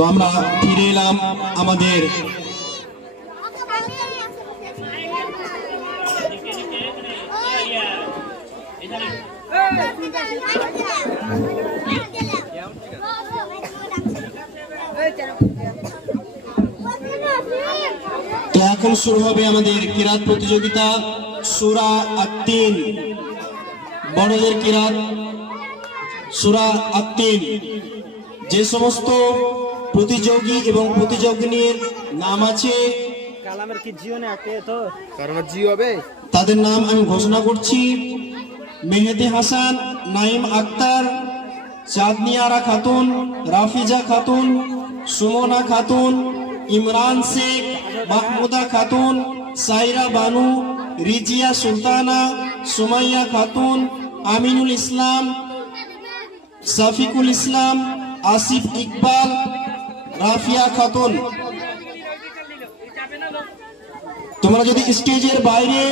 তো আমরা ফিরে এলাম আমাদের তো এখন শুরু হবে আমাদের কিরাত প্রতিযোগিতা, সুরা আত্মিন বড়দের কিরাত, সুরা আত্মিন যে সমস্ত প্রতিযোগী এবং প্রতিযোগিনীর নাম আছে। কালামের কি জীবনে আটকে তো কারণ জি হবে? তাদের নাম আমি ঘোষণা করছি। মেহেদি হাসান নাইম আক্তার চাঁদনি আরা খাতুন রাফিজা খাতুন সুমনা খাতুন ইমরান শেখ মাহমুদা খাতুন সাইরা বানু রিজিয়া সুলতানা সুমাইয়া খাতুন আমিনুল ইসলাম সাফিকুল ইসলাম আসিফ ইকবাল রাফিয়া খাতুন। তোমরা যদি স্টেজের বাইরে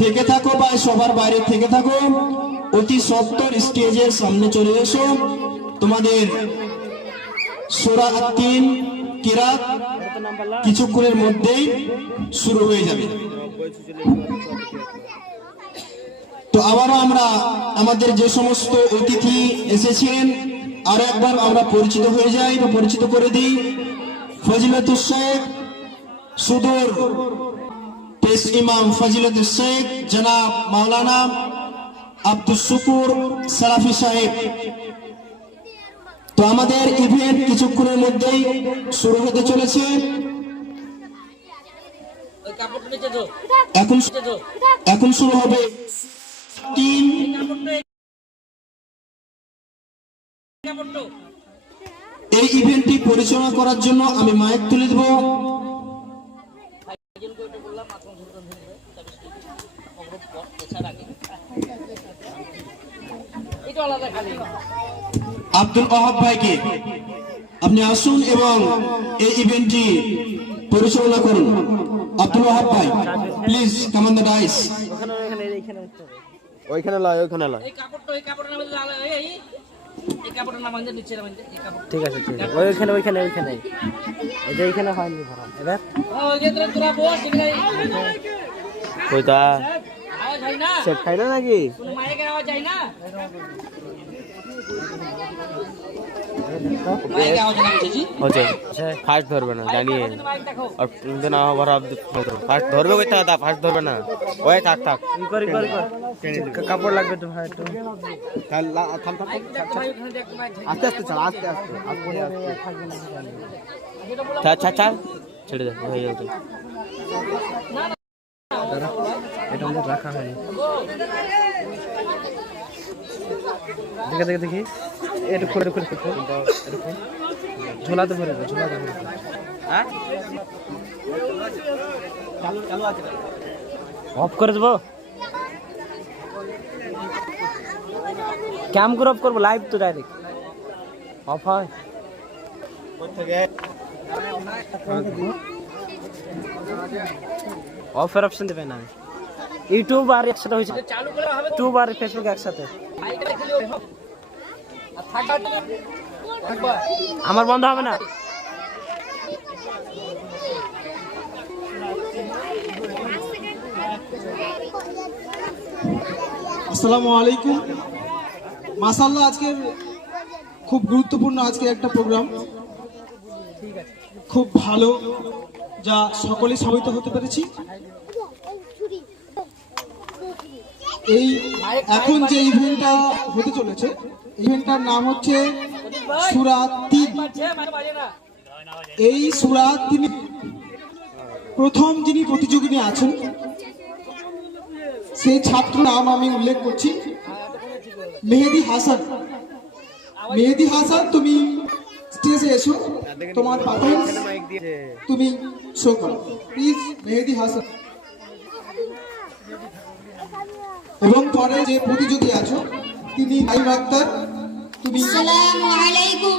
থেকে থাকো বা সবার বাইরে থেকে থাকো, অতি সত্তর স্টেজের সামনে চলে এসো। তোমাদের সোরা তিন কিরাত কিছুক্ষণের মধ্যেই শুরু হয়ে যাবে। তো আবারও আমরা আমাদের যে সমস্ত অতিথি এসেছেন আরও একবার আমরা পরিচিত হয়ে যাই বা পরিচিত করে দিই। ফজিলাতুল শেখ সুদূর পেশ ইমাম ফজিলত শেখ জনাব মাওলানা আব্দুল শুকুর সালাফি সাহেব। তো আমাদের ইভেন্ট কিছুক্ষণের মধ্যেই শুরু হতে চলেছে। এখন এখন শুরু হবে। তিন এই ইভেন্টটি পরিচালনা করার জন্য আমি মাইক তুলে দেবো। আব্দুল ওহাব ভাইকে আপনি আসুন এবং এই ইভেন্টটি পরিচালনা করুন। আব্দুল ওহাব ভাই প্লিজ কামান দ্য ডাইস ওইখানে লয় ওইখানে লয়। এই কাপড়টা এই কাপড়ের নাম এই। ঠিক আছে ঠিক আছে। ওইখানে ওইখানে ওইখানে। এই যে এইখানে হয়নি ভরা এবার? কইতা আওয়াজ হয় না। সেট খাই না নাকি? মায়ের আওয়াজ যায় না? হচ্ছে। ফার্স্ট ধরবে না জানিয়ে। আর কিন্তু না আবার ফার্স্ট ধরবে কইতা তা ফার্স্ট ধরবে না। ওই থাক থাক। করি করি কাপড় লাগবে তো ভাই একটু। থাম থাম মাইক দেখ মাইক ওখানে দেখ মাইক আস্তে আস্তে চালা আস্তে আস্তে আস্তে আস্তে। আচ্ছা আচ্ছা ছেড়ে। দে হয়ে যাবে এটা আমাদের রাখা হয় দেখে দেখে, দেখি। একটু করে করে এরকম ঝোলাতে ভরে ঝোলাতে ভরে অফ করে দেবো? ক্যাম করে অফ করব লাইভ তো ডাইরেক্ট অফ হয়? অফের অপশন দেবে না। ইউটিউব আর একসাথে হয়েছে। ইউটিউব আর ফেসবুক একসাথে। আমার বন্ধ হবে না? আসসালামু আলাইকুম। মাসাল্লাহ আজকের খুব গুরুত্বপূর্ণ আজকে একটা প্রোগ্রাম। খুব ভালো, যা সকলে সমিত হতে পেরেছি। এই এখন যে ইভেন্টটা হতে চলেছে ইভেন্টটার নাম হচ্ছে সুরাত এই সুরাত তিনি প্রথম যিনি প্রতিযোগিনী আছেন, সেই ছাত্র নাম আমি উল্লেখ করছি, মেহেদি হাসান। মেহেদি হাসান, তুমি স্টেজে এসো, তোমার পারফরমেন্স তুমি শো করো। প্লিজ মেহেদি হাসান। এবং পরে যে প্রতিযোগী আছো তিনি ভাই আক্তার তুমি আসসালামু আলাইকুম।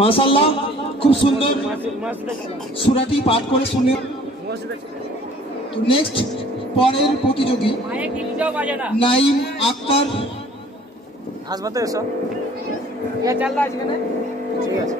মাশাল্লাহ খুব সুন্দর সুরাটি পাঠ করে শুনে তো নেক্সট পরের প্রতিযোগী নাইম আক্তার। আসবা তো এসো। ঠিক আছে।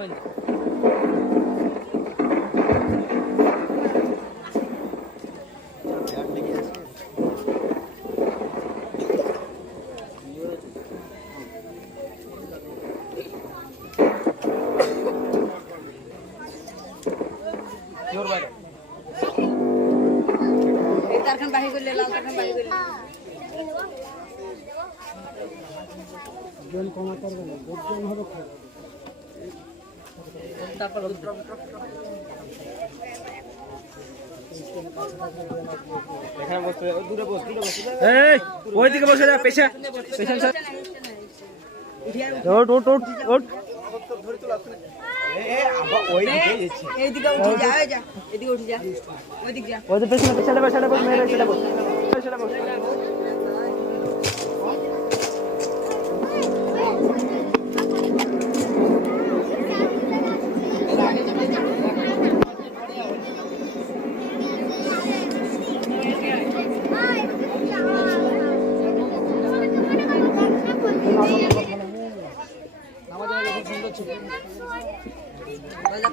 নিচে নামেন তারপর এখানে বসতে দূরে বস দূরে বস এই ওইদিকে বসে যা পেছা পেছন স্যার। ওট ওট ওট ওট ওই পেছনে পেছনে পেছনে বস মেরে পেছনে বস পেছনে বস।